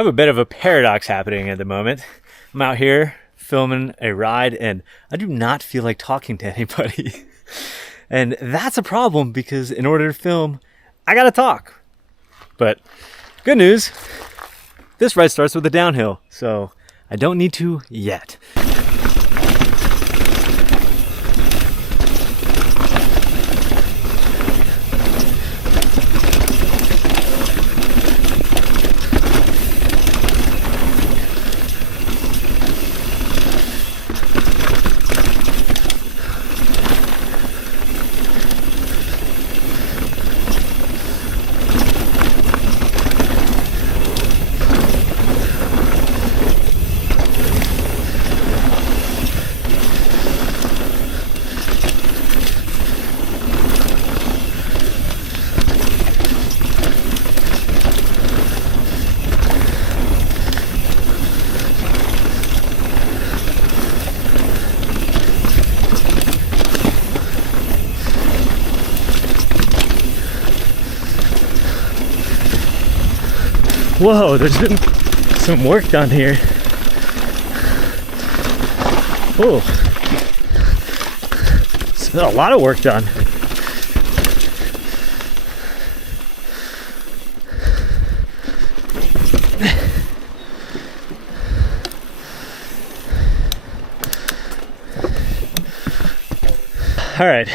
I have a bit of a paradox happening at the moment. I'm out here filming a ride and I do not feel like talking to anybody. And that's a problem because in order to film, I gotta talk. But good news, this ride starts with a downhill, so I don't need to yet. Whoa, there's been some work done here. Oh, a lot of work done. All right,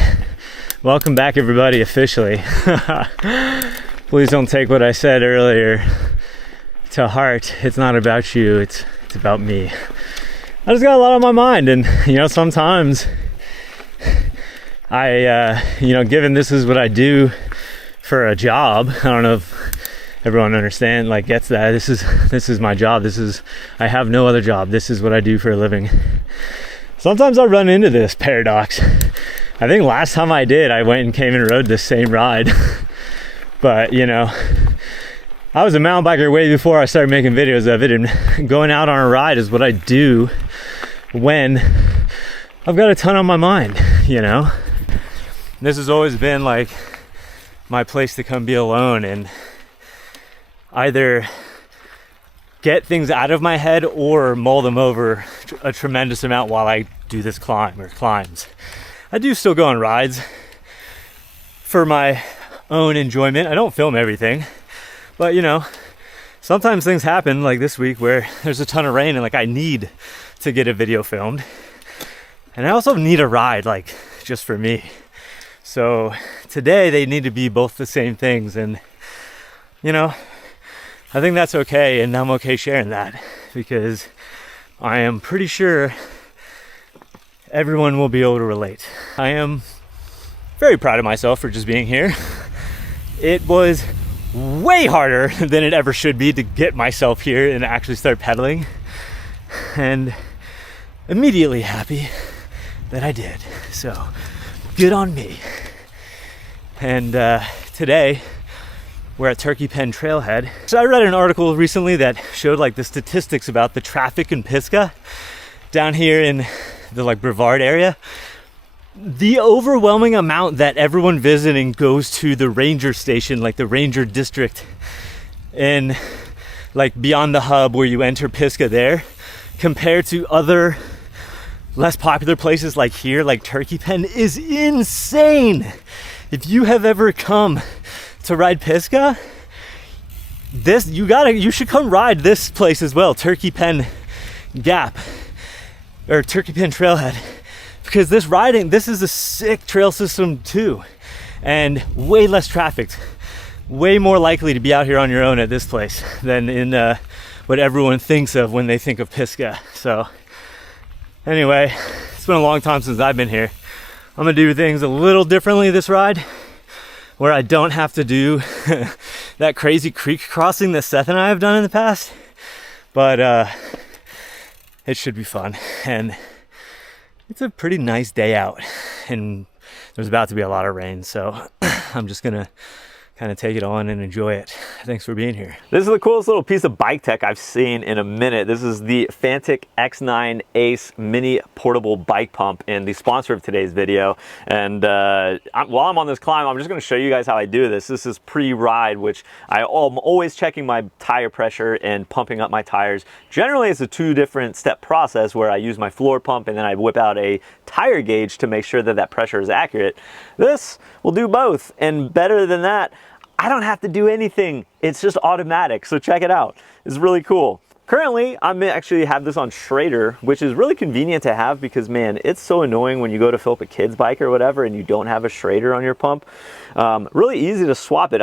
welcome back everybody officially. Please don't take what I said earlier to heart. It's not about you, it's about me. I just got a lot on my mind, and sometimes I given this is what I do for a job, I don't know if everyone gets that. This is my job. I have no other job. This is what I do for a living. Sometimes I run into this paradox. I think last time I did, I went and came and rode this same ride. But I was a mountain biker way before I started making videos of it, and going out on a ride is what I do when I've got a ton on my mind, This has always been like my place to come be alone and either get things out of my head or mull them over a tremendous amount while I do this climb or climbs. I do still go on rides for my own enjoyment. I don't film everything. But sometimes things happen like this week where there's a ton of rain and I need to get a video filmed. And I also need a ride just for me. So today they need to be both the same things, and I think that's okay, and I'm okay sharing that because I am pretty sure everyone will be able to relate. I am very proud of myself for just being here. It was way harder than it ever should be to get myself here and actually start pedaling, and immediately happy that I did. So good on me. And today we're at Turkey Pen Trailhead. So I read an article recently that showed the statistics about the traffic in Pisgah down here in the Brevard area. The overwhelming amount that everyone visiting goes to the ranger station, the ranger district in beyond the hub where you enter Pisgah there, compared to other less popular places here, Turkey Pen, is insane. If you have ever come to ride Pisgah, you should come ride this place as well, Turkey Pen Gap or Turkey Pen Trailhead. Because this is a sick trail system too, and way less trafficked, way more likely to be out here on your own at this place than in what everyone thinks of when they think of Pisgah. So anyway, it's been a long time since I've been here. I'm gonna do things a little differently this ride, where I don't have to do that crazy creek crossing that Seth and I have done in the past, but it should be fun. And it's a pretty nice day out, and there's about to be a lot of rain, so I'm just gonna kind of take it on and enjoy it. Thanks for being here. This is the coolest little piece of bike tech I've seen in a minute. This is the Fantic X9 Ace Mini Portable Bike Pump, and the sponsor of today's video. And while I'm on this climb, I'm just going to show you guys how I do this. This is pre-ride, which I'm always checking my tire pressure and pumping up my tires. Generally, it's a 2 different step process where I use my floor pump and then I whip out a tire gauge to make sure that that pressure is accurate. This will do both, and better than that, I don't have to do anything. It's just automatic, so check it out. It's really cool. Currently, I actually have this on Schrader, which is really convenient to have because, man, it's so annoying when you go to fill up a kid's bike or whatever and you don't have a Schrader on your pump. Really easy to swap it.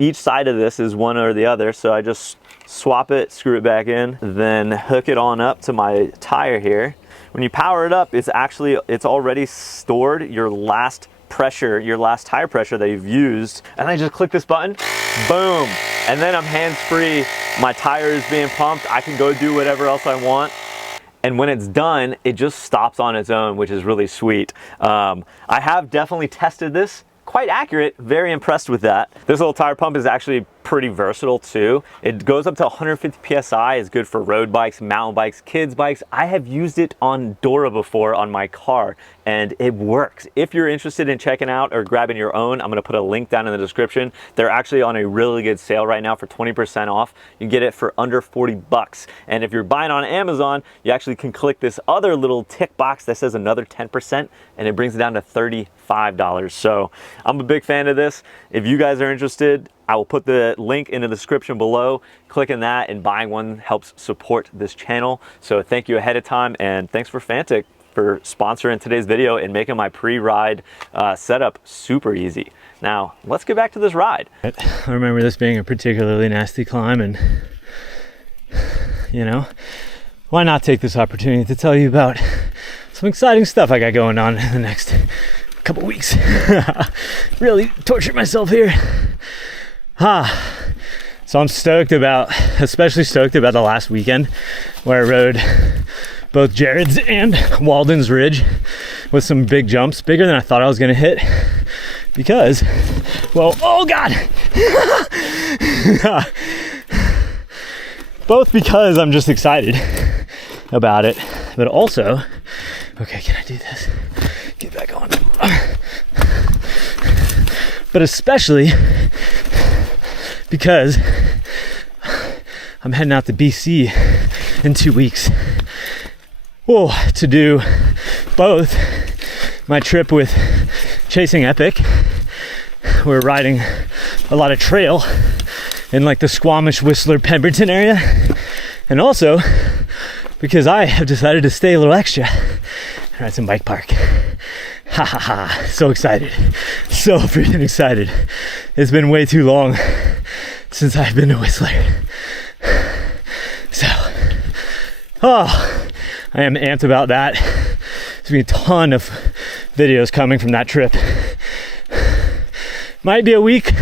Each side of this is one or the other, so I just swap it, screw it back in, then hook it on up to my tire here. When you power it up, it's already stored your last pressure, your last tire pressure that you've used, and I just click this button, boom, and then I'm hands-free. My tire is being pumped. I can go do whatever else I want, and when it's done, it just stops on its own, which is really sweet. I have definitely tested this. Quite accurate, very impressed with that. This little tire pump is actually pretty versatile too. It goes up to 150 PSI, is good for road bikes, mountain bikes, kids bikes. I have used it on Dora before on my car and it works. If you're interested in checking out or grabbing your own, I'm gonna put a link down in the description. They're actually on a really good sale right now for 20% off. You can get it for under 40 bucks. And if you're buying on Amazon, you actually can click this other little tick box that says another 10% and it brings it down to $35. So I'm a big fan of this. If you guys are interested, I will put the link in the description below. Clicking that and buying one helps support this channel. So thank you ahead of time, and thanks for Fantic for sponsoring today's video and making my pre-ride setup super easy. Now, let's get back to this ride. I remember this being a particularly nasty climb, and you know, why not take this opportunity to tell you about some exciting stuff I got going on in the next couple weeks. Really tortured myself here. So I'm especially stoked about the last weekend where I rode both Jared's and Walden's Ridge with some big jumps, bigger than I thought I was gonna hit, because, well, oh God! Both because I'm just excited about it, but also, okay, can I do this? Get back on. But especially because I'm heading out to BC in 2 weeks. Whoa, to do both my trip with Chasing Epic. We're riding a lot of trail in like the Squamish, Whistler, Pemberton area. And also because I have decided to stay a little extra and ride some bike park. Ha ha ha, so excited. So freaking excited. It's been way too long since I've been to Whistler. So, I am amped about that. There's gonna be a ton of videos coming from that trip. Might be a week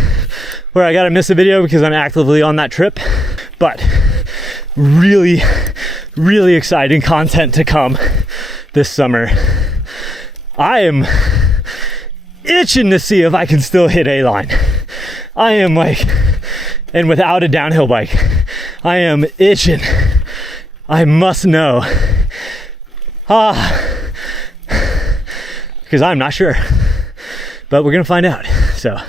where I gotta miss a video because I'm actively on that trip, but really, really exciting content to come this summer. I am itching to see if I can still hit A-line. I am like, and without a downhill bike, I am itching. I must know. Because I'm not sure, but we're gonna find out. So.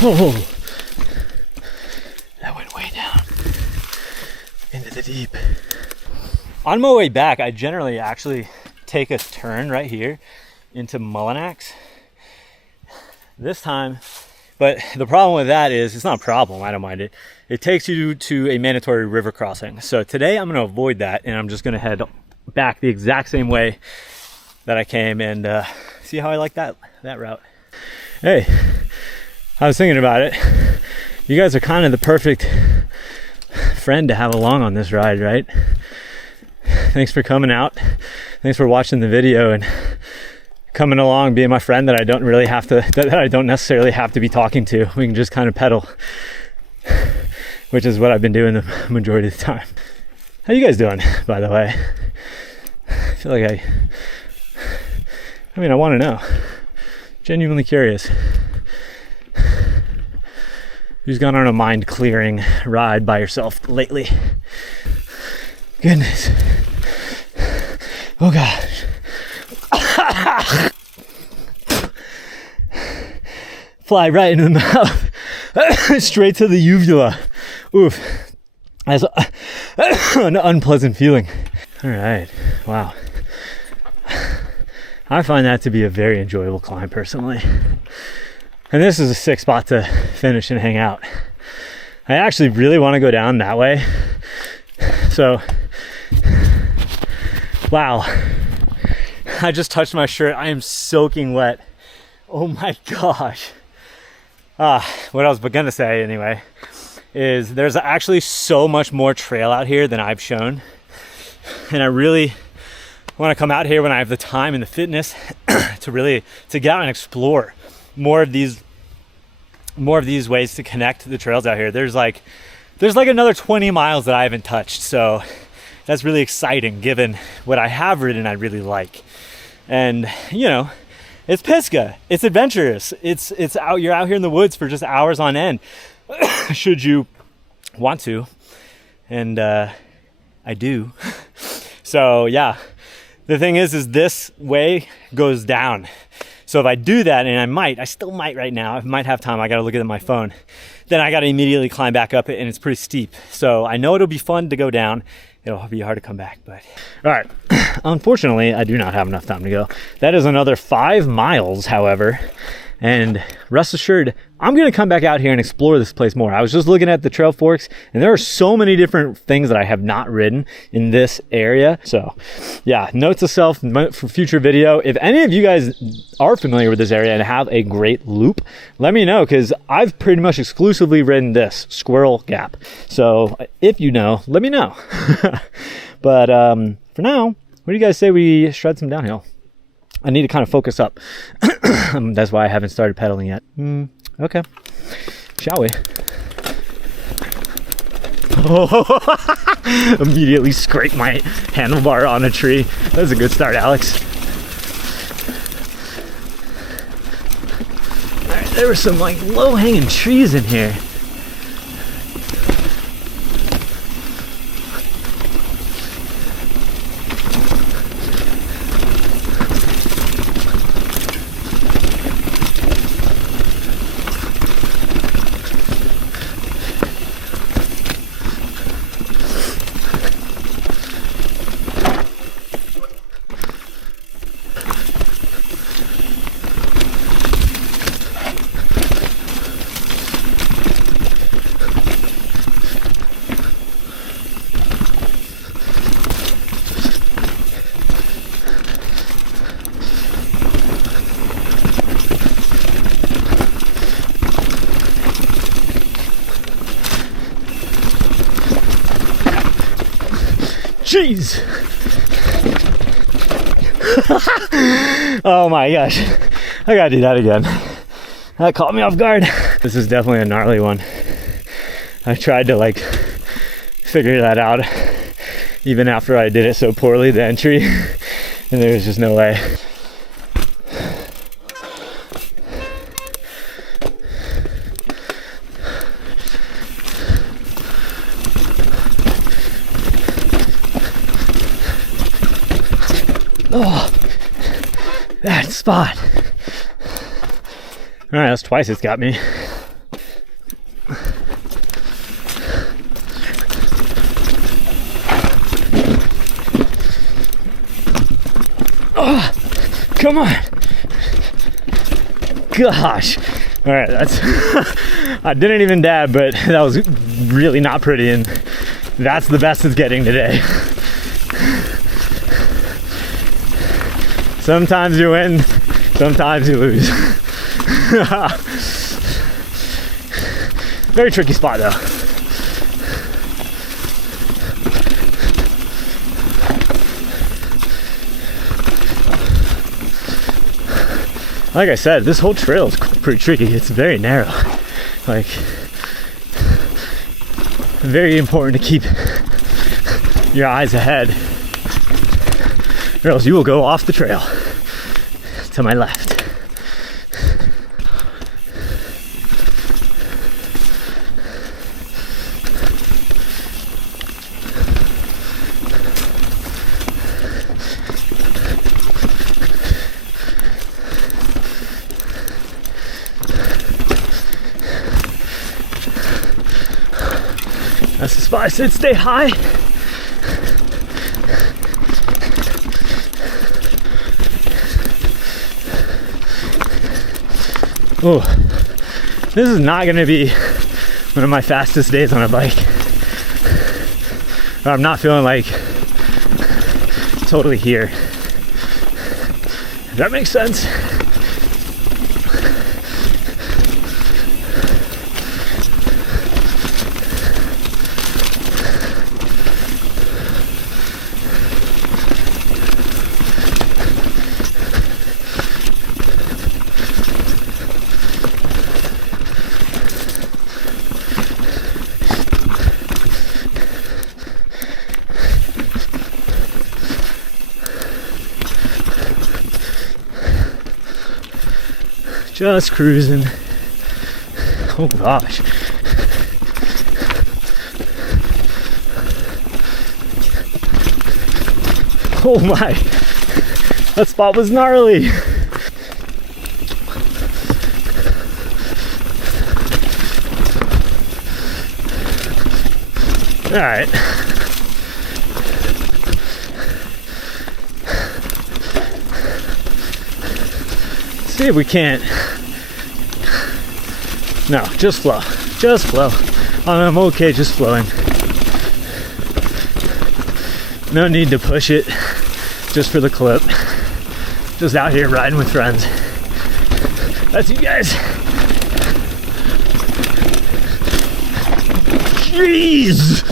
Oh, that went way down into the deep. On my way back, I generally actually take a turn right here into Mullinax this time, but the problem with that is, it's not a problem, I don't mind it. It takes you to a mandatory river crossing. So today I'm going to avoid that, and I'm just going to head back the exact same way that I came, and see how I like that route. Hey, I was thinking about it. You guys are kind of the perfect friend to have along on this ride, right? Thanks for coming out. Thanks for watching the video and coming along, being my friend that I don't really have to, that I don't necessarily have to be talking to. We can just kind of pedal, which is what I've been doing the majority of the time. How you guys doing, by the way? I feel like I want to know. Genuinely curious. Who's gone on a mind clearing ride by yourself lately? Goodness. Oh gosh. Fly right into the mouth. Straight to the uvula. Oof. That's an unpleasant feeling. All right. Wow. I find that to be a very enjoyable climb personally. And this is a sick spot to finish and hang out. I actually really want to go down that way. So, wow. I just touched my shirt. I am soaking wet. Oh my gosh. What I was gonna say anyway is there's actually so much more trail out here than I've shown. And I really want to come out here when I have the time and the fitness to get out and explore more of these ways to connect the trails out here. There's like another 20 miles that I haven't touched. So that's really exciting given what I have ridden I really like. And you know, it's Pisgah. It's adventurous. It's out. You're out here in the woods for just hours on end, should you want to, and I do. So yeah, the thing is this way goes down. So if I do that, and I still might right now. I might have time. I got to look at my phone. Then I got to immediately climb back up it, and it's pretty steep. So I know it'll be fun to go down. It'll be hard to come back, but all right. Unfortunately, I do not have enough time to go. That is another 5 miles, however, and rest assured, I'm going to come back out here and explore this place more. I was just looking at the trail forks, and there are so many different things that I have not ridden in this area. So yeah, note to self for future video. If any of you guys are familiar with this area and have a great loop, let me know, because I've pretty much exclusively ridden this Squirrel Gap. So if you know, let me know. But for now, what do you guys say we shred some downhill? I need to kind of focus up. That's why I haven't started pedaling yet. Okay, shall we? Oh, immediately scrape my handlebar on a tree. That's a good start, Alex. All right, there were some like low-hanging trees in here. Jeez. Oh my gosh. I gotta do that again. That caught me off guard. This is definitely a gnarly one. I tried to like figure that out even after I did it so poorly, the entry, and there was just no way. Oh, that spot. All right, that's twice it's got me. Come on. Gosh. All right, that's, I didn't even dab, but that was really not pretty, and that's the best it's getting today. Sometimes you win, sometimes you lose. Very tricky spot though. Like I said, this whole trail is pretty tricky. It's very narrow. Like, very important to keep your eyes ahead, or else you will go off the trail to my left. That's the spot I said stay high. Oh, this is not gonna be one of my fastest days on a bike. I'm not feeling like totally here. Does that make sense? Just cruising. Oh gosh. Oh my. That spot was gnarly. All right. See if we can't. No, just flow. Just flow. I'm okay just flowing. No need to push it just for the clip. Just out here riding with friends. That's you guys. Jeez!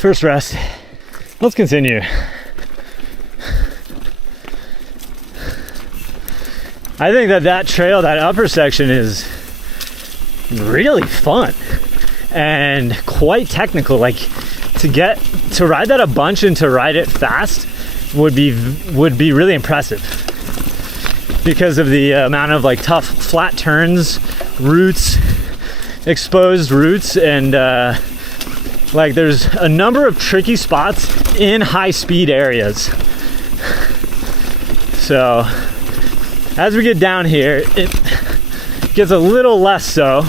First rest. Let's continue. I think that trail, that upper section is really fun and quite technical. Like to ride that a bunch and to ride it fast would be really impressive because of the amount of like tough flat turns, roots, exposed roots, and like there's a number of tricky spots in high speed areas. So as we get down here, it gets a little less so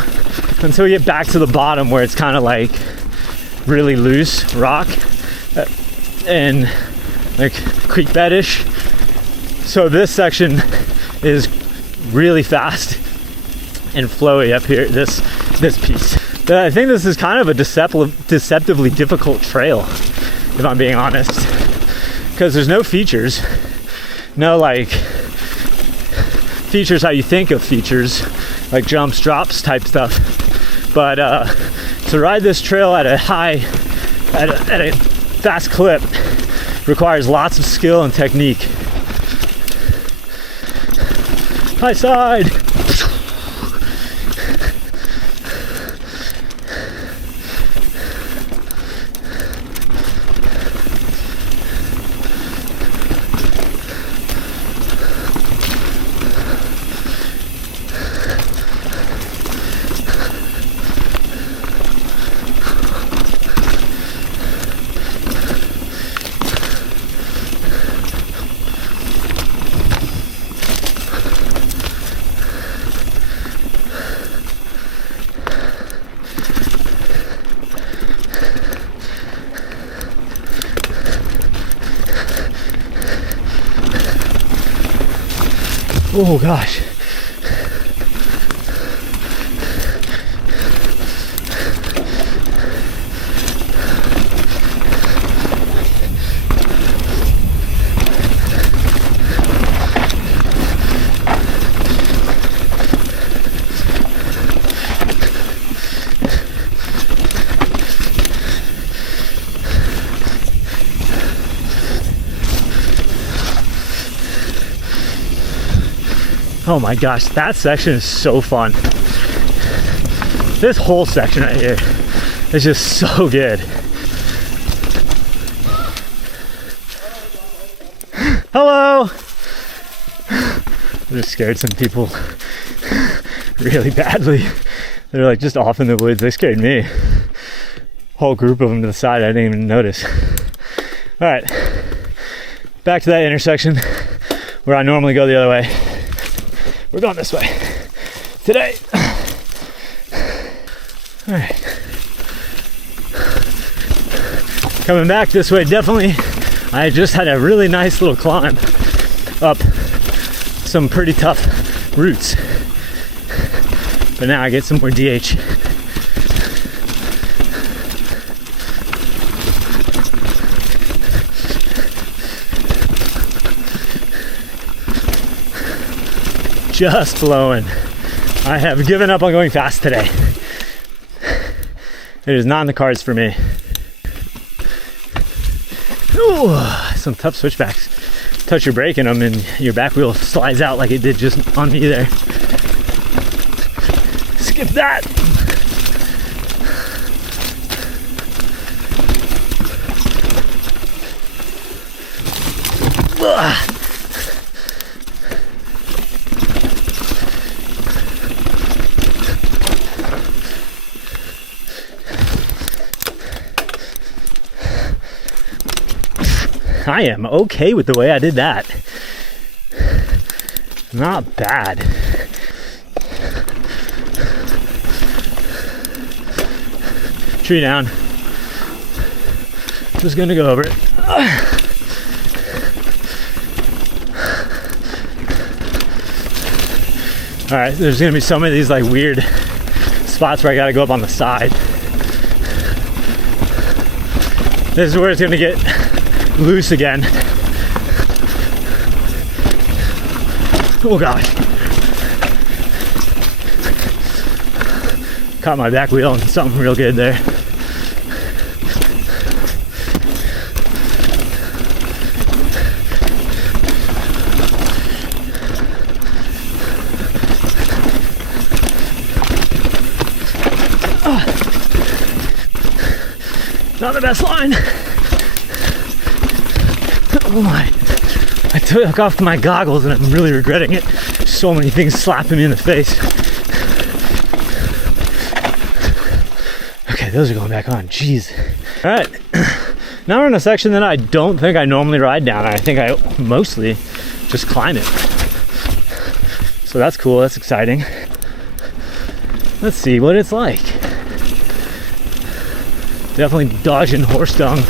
until we get back to the bottom where it's kind of like really loose rock and like creek bedish. So this section is really fast and flowy up here, this piece. I think this is kind of a deceptively difficult trail, if I'm being honest, because there's no features, no like features how you think of features, like jumps, drops type stuff. But to ride this trail at a fast clip requires lots of skill and technique. High side. Oh gosh. Oh my gosh, that section is so fun. This whole section right here is just so good. Hello! I just scared some people really badly. They're like just off in the woods. They scared me. Whole group of them to the side, I didn't even notice. All right, back to that intersection where I normally go the other way. We're going this way today. All right. Coming back this way, definitely, I just had a really nice little climb up some pretty tough routes. But now I get some more DH. Just flowing. I have given up on going fast today. It is not in the cards for me. Ooh, some tough switchbacks. Touch your brake in them and your back wheel slides out like it did just on me there. Skip that. Ugh. I am okay with the way I did that. Not bad. Tree down. Just gonna go over it. All right, there's gonna be some of these like weird spots where I gotta go up on the side. This is where it's gonna get loose again. Oh gosh. Caught my back wheel on something real good there. Not the best line. Oh my. I took off my goggles and I'm really regretting it. So many things slapping me in the face. Okay, those are going back on. Jeez. All right. Now we're in a section that I don't think I normally ride down. I think I mostly just climb it. So that's cool. That's exciting. Let's see what it's like. Definitely dodging horse dung.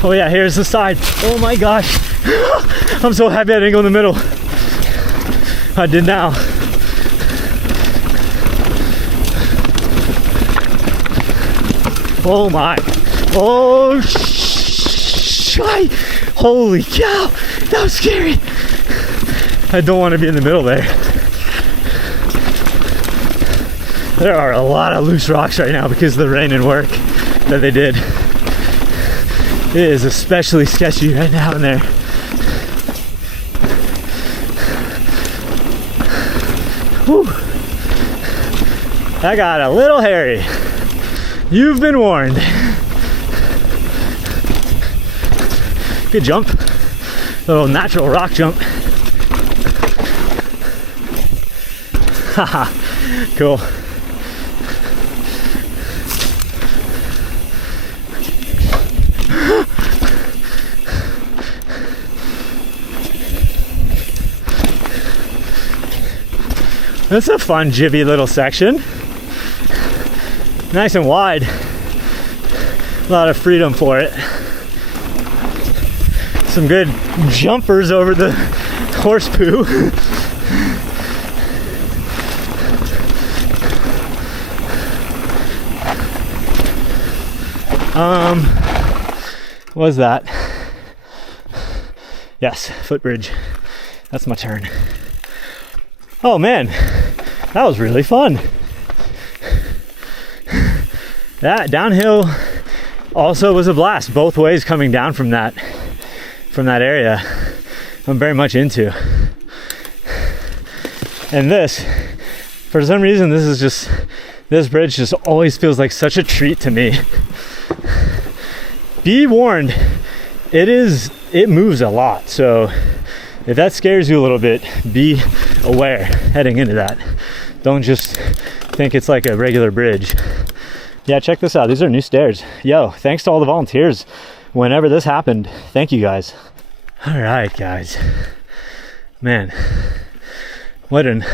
Oh yeah, here's the side. Oh my gosh. I'm so happy I didn't go in the middle. I did now. Oh my. Oh, holy cow. That was scary. I don't want to be in the middle there. There are a lot of loose rocks right now because of the rain and work that they did. It is especially sketchy right now in there. Whew. That got a little hairy. You've been warned. Good jump. Little natural rock jump. Haha. Cool. That's a fun jibby little section. Nice and wide. A lot of freedom for it. Some good jumpers over the horse poo. What was that? Yes, footbridge. That's my turn. Oh man, that was really fun. That downhill also was a blast, both ways coming down from that area. I'm very much into. And this, for some reason, this bridge just always feels like such a treat to me. Be warned, it moves a lot, so if that scares you a little bit, be aware heading into that. Don't just think it's like a regular bridge. Yeah, check this out. These are new stairs. Yo, thanks to all the volunteers whenever this happened. Thank you guys. All right, guys. Man, what an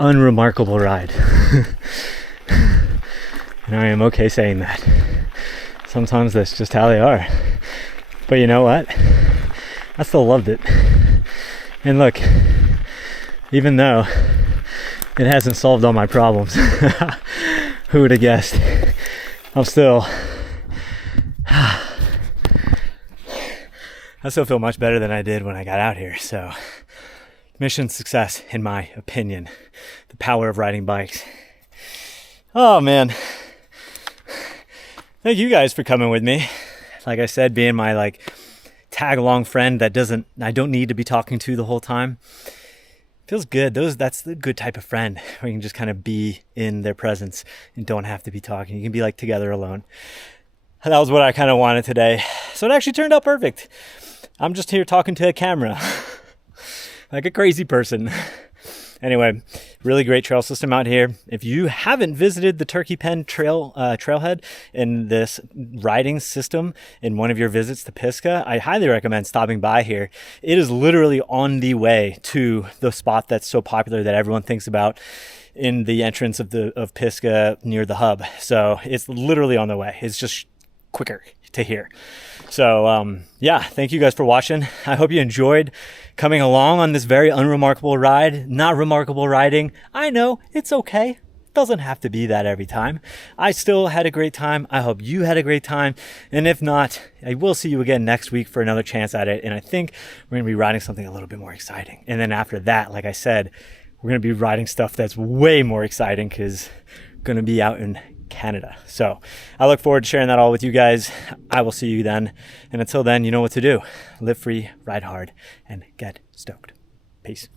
unremarkable ride. And I am okay saying that. Sometimes that's just how they are. But you know what? I still loved it. And look, even though it hasn't solved all my problems, who would have guessed? I still feel much better than I did when I got out here. So, mission success, in my opinion. The power of riding bikes. Oh man. Thank you guys for coming with me. Like I said, being my tag along friend that I don't need to be talking to the whole time. Feels good. That's the good type of friend where you can just kind of be in their presence and don't have to be talking. You can be together alone. That was what I kind of wanted today. So it actually turned out perfect. I'm just here talking to a camera like a crazy person. Anyway, really great trail system out here. If you haven't visited the Turkey Pen trailhead in this riding system in one of your visits to Pisgah, I highly recommend stopping by here. It is literally on the way to the spot that's so popular that everyone thinks about in the entrance of Pisgah near the hub. So it's literally on the way. It's just quicker to here. So yeah, thank you guys for watching. I hope you enjoyed coming along on this very unremarkable ride. Not remarkable riding. I know, it's okay. Doesn't have to be that every time. I still had a great time. I hope you had a great time. And if not, I will see you again next week for another chance at it. And I think we're going to be riding something a little bit more exciting. And then after that, like I said, we're going to be riding stuff that's way more exciting because we're going to be out in Canada. So I look forward to sharing that all with you guys. I will see you then. And until then, you know what to do. Live free, ride hard, and get stoked. Peace.